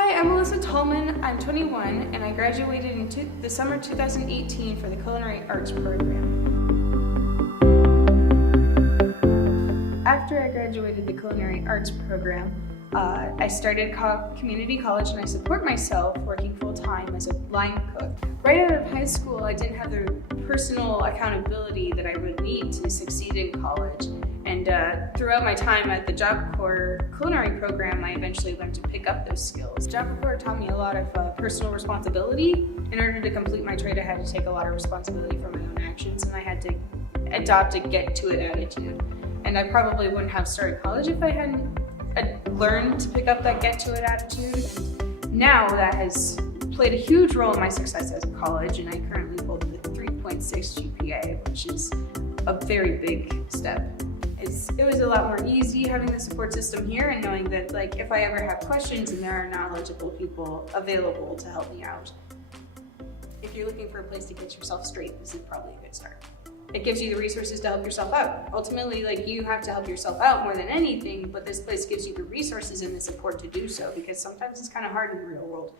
Hi, I'm Melissa Tallman. I'm 21 and I graduated in the summer 2018 for the Culinary Arts program. After I graduated the Culinary Arts program, I started community college and I support myself working full-time as a line cook. Right out of high school, I didn't have the personal accountability that I would need to succeed in college. And throughout my time at the Job Corps culinary program, I eventually learned to pick up those skills. Job Corps taught me a lot of personal responsibility. In order to complete my trade, I had to take a lot of responsibility for my own actions, and I had to adopt a get-to-it attitude. And I probably wouldn't have started college if I hadn't learned to pick up that get-to-it attitude. And now that has played a huge role in my success as a college, and I currently hold the 3.6 GPA, which is a very big step. It was a lot more easy having the support system here and knowing that if I ever have questions and there are knowledgeable people available to help me out. If you're looking for a place to get yourself straight, this is probably a good start. It gives you the resources to help yourself out. Ultimately, you have to help yourself out more than anything, but this place gives you the resources and the support to do so, because sometimes it's kind of hard in the real world.